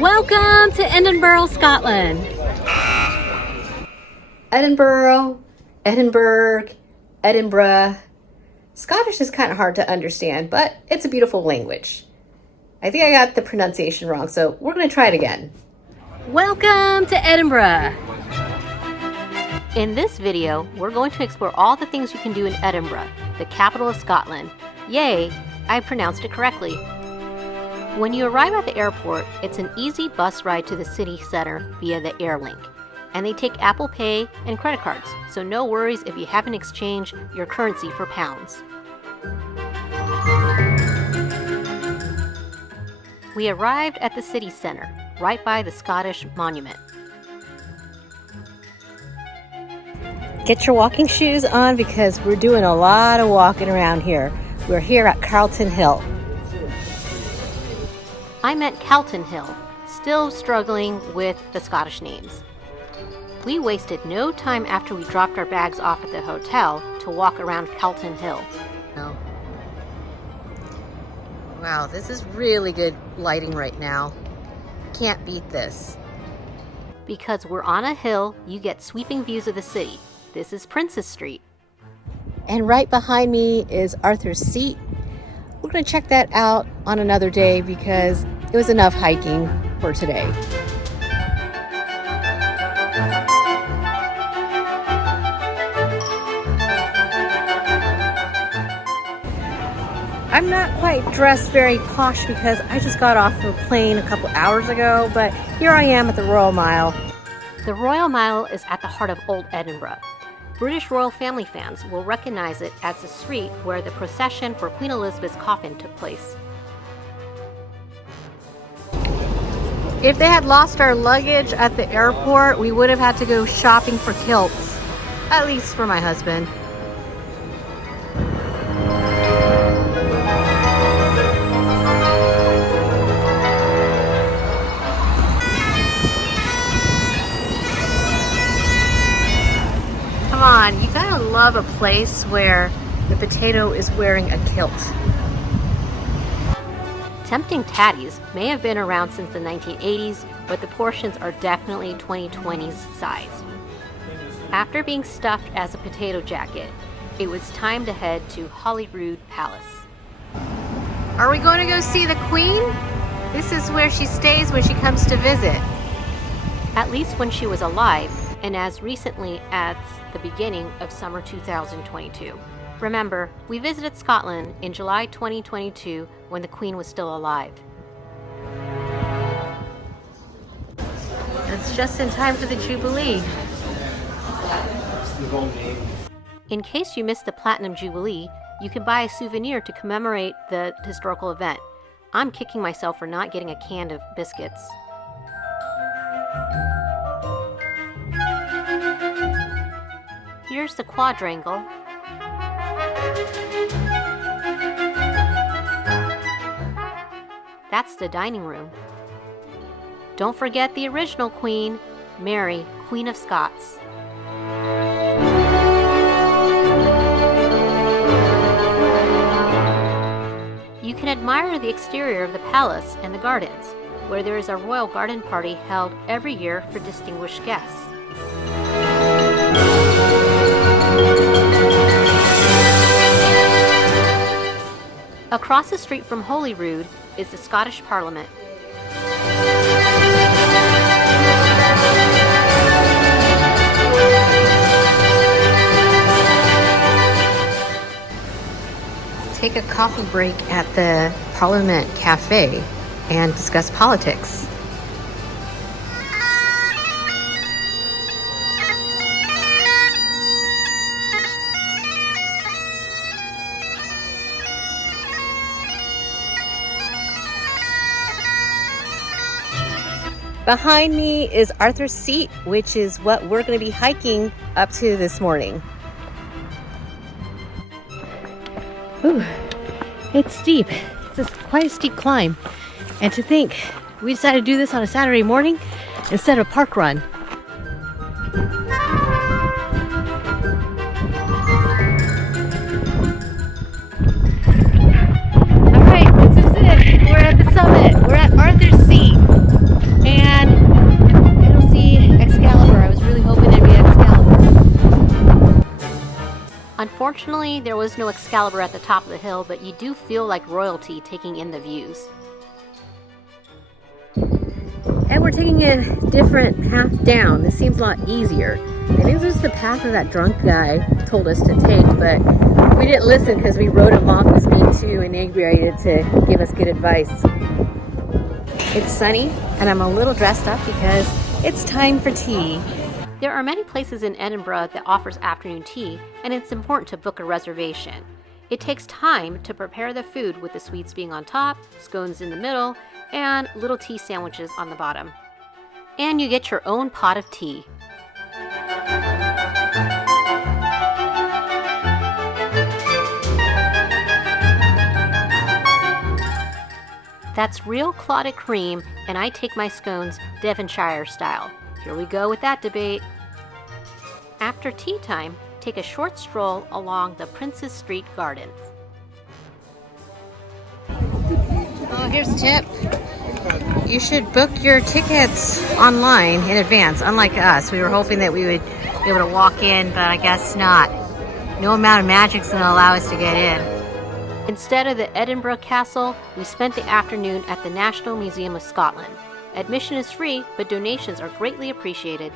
Welcome to Edinburgh, Scotland. Edinburgh, Edinburgh, Edinburgh. Scottish is kind of hard to understand, but it's a beautiful language. I think I got the pronunciation wrong, so we're going to try it again. Welcome to Edinburgh. In this video, we're going to explore all the things you can do in Edinburgh, the capital of Scotland. Yay, I pronounced it correctly. When you arrive at the airport, it's an easy bus ride to the city center via the Airlink. And they take Apple Pay and credit cards, so no worries if you haven't exchanged your currency for pounds. We arrived at the city center, right by the Scottish Monument. Get your walking shoes on because we're doing a lot of walking around here. We're here at Carlton Hill. I meant Calton Hill, still struggling with the Scottish names. We wasted no time after we dropped our bags off at the hotel to walk around Calton Hill. Wow, this is really good lighting right now. Can't beat this. Because we're on a hill, you get sweeping views of the city. This is Princess Street. And right behind me is Arthur's Seat. We're going to check that out on another day because it was enough hiking for today. I'm not quite dressed very posh because I just got off the plane a couple hours ago, but here I am at the Royal Mile. The Royal Mile is at the heart of Old Edinburgh. British royal family fans will recognize it as the street where the procession for Queen Elizabeth's coffin took place. If they had lost our luggage at the airport, we would have had to go shopping for kilts, at least for my husband. Come on, you gotta love a place where the potato is wearing a kilt. Tempting tatties may have been around since the 1980s, but the portions are definitely 2020's size. After being stuffed as a potato jacket, it was time to head to Holyrood Palace. Are we going to go see the Queen? This is where she stays when she comes to visit. At least when she was alive, and as recently as the beginning of summer 2022. Remember, we visited Scotland in July 2022 when the Queen was still alive. It's just in time for the Jubilee. In case you missed the Platinum Jubilee, you can buy a souvenir to commemorate the historical event. I'm kicking myself for not getting a can of biscuits. Here's the quadrangle. That's the dining room. Don't forget the original Queen, Mary, Queen of Scots. You can admire the exterior of the palace and the gardens, where there is a royal garden party held every year for distinguished guests. Across the street from Holyrood is the Scottish Parliament. Take a coffee break at the Parliament Cafe and discuss politics. Behind me is Arthur's Seat, which is what we're going to be hiking up to this morning. Ooh, it's steep. It's quite a steep climb. And to think, we decided to do this on a Saturday morning instead of a park run. All right, this is it. We're at the summit. We're at Arthur's Seat. Unfortunately, there was no Excalibur at the top of the hill, but you do feel like royalty taking in the views. And we're taking a different path down. This seems a lot easier. I think this is the path that that drunk guy told us to take, but we didn't listen because we rode him off with speed too inebriated to give us good advice. It's sunny and I'm a little dressed up because it's time for tea. There are many places in Edinburgh that offers afternoon tea, and it's important to book a reservation. It takes time to prepare the food, with the sweets being on top, scones in the middle, and little tea sandwiches on the bottom. And you get your own pot of tea. That's real clotted cream, and I take my scones Devonshire style. Here we go with that debate. After tea time, take a short stroll along the Princes Street Gardens. Oh, here's a tip. You should book your tickets online in advance, unlike us. We were hoping that we would be able to walk in, but I guess not. No amount of magic's going to allow us to get in. Instead of the Edinburgh Castle, we spent the afternoon at the National Museum of Scotland. Admission is free, but donations are greatly appreciated.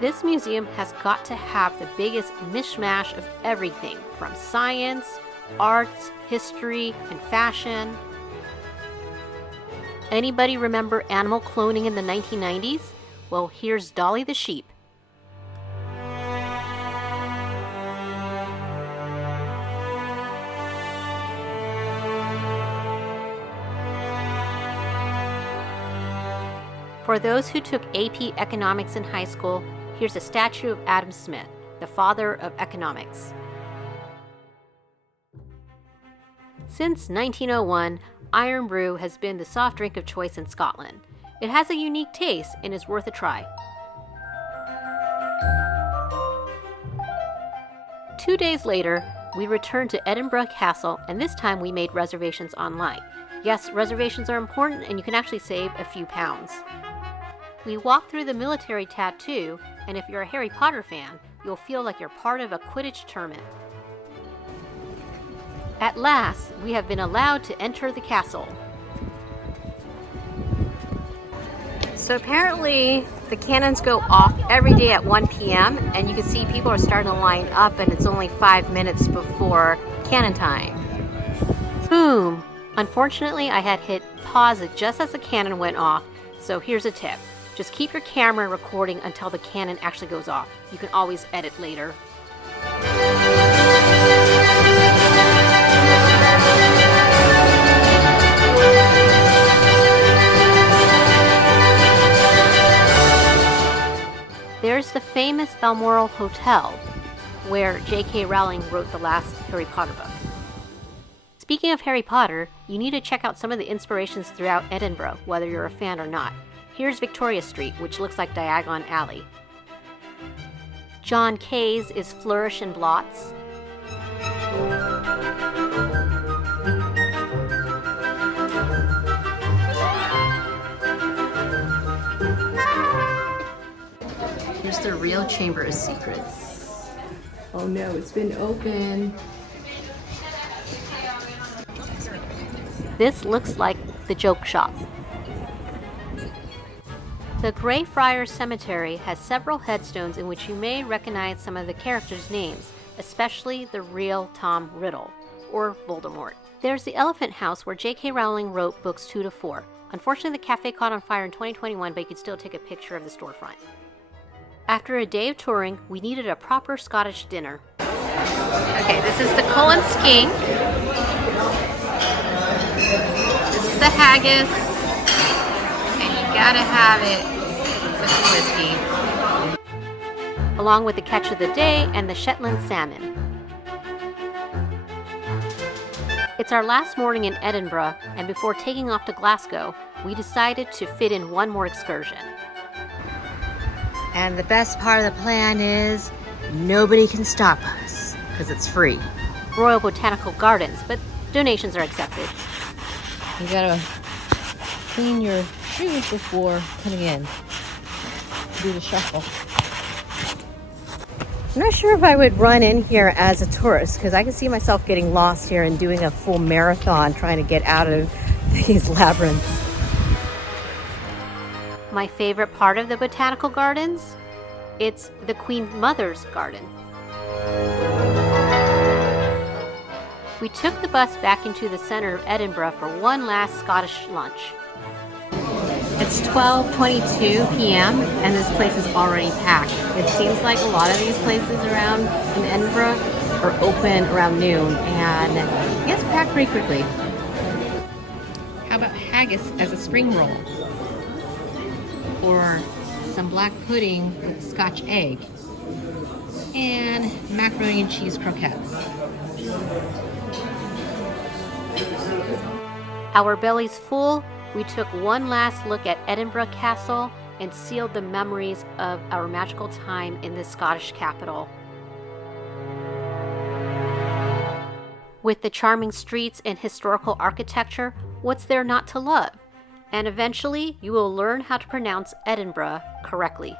This museum has got to have the biggest mishmash of everything, from science, arts, history, and fashion. Anybody remember animal cloning in the 1990s? Well, here's Dolly the sheep. For those who took AP Economics in high school, here's a statue of Adam Smith, the father of economics. Since 1901, Iron Brew has been the soft drink of choice in Scotland. It has a unique taste and is worth a try. 2 days later, we returned to Edinburgh Castle, and this time we made reservations online. Yes, reservations are important, and you can actually save a few pounds. We walked through the military tattoo, and if you're a Harry Potter fan, you'll feel like you're part of a Quidditch tournament. At last, we have been allowed to enter the castle. So apparently the cannons go off every day at 1 p.m. and you can see people are starting to line up, and it's only 5 minutes before cannon time. Boom! Unfortunately, I had hit pause just as the cannon went off, so here's a tip. Just keep your camera recording until the cannon actually goes off. You can always edit later. There's the famous Balmoral Hotel, where J.K. Rowling wrote the last Harry Potter book. Speaking of Harry Potter, you need to check out some of the inspirations throughout Edinburgh, whether you're a fan or not. Here's Victoria Street, which looks like Diagon Alley. John Kay's is Flourish and Blots. Here's the real Chamber of Secrets. Oh no, it's been open. This looks like the joke shop. The Greyfriars Cemetery has several headstones in which you may recognize some of the characters' names, especially the real Tom Riddle, or Voldemort. There's the Elephant House, where J.K. Rowling wrote books 2 to 4. Unfortunately, the cafe caught on fire in 2021, but you could still take a picture of the storefront. After a day of touring, we needed a proper Scottish dinner. Okay, this is the Cullen Skink. This is the haggis. And you gotta have it with some whiskey. Along with the catch of the day and the Shetland salmon. It's our last morning in Edinburgh, and before taking off to Glasgow, we decided to fit in one more excursion. And the best part of the plan is nobody can stop us because it's free. Royal Botanical Gardens, but donations are accepted. You gotta clean your shoes before coming in. Do the shuffle. I'm not sure if I would run in here as a tourist because I can see myself getting lost here and doing a full marathon trying to get out of these labyrinths. My favorite part of the botanical gardens? It's the Queen Mother's Garden. We took the bus back into the center of Edinburgh for one last Scottish lunch. It's 12:22 p.m. and this place is already packed. It seems like a lot of these places around in Edinburgh are open around noon and it gets packed pretty quickly. How about haggis as a spring roll? Or some black pudding with Scotch egg and macaroni and cheese croquettes. Our bellies full, we took one last look at Edinburgh Castle and sealed the memories of our magical time in the Scottish capital. With the charming streets and historical architecture, what's there not to love? And eventually, you will learn how to pronounce Edinburgh correctly.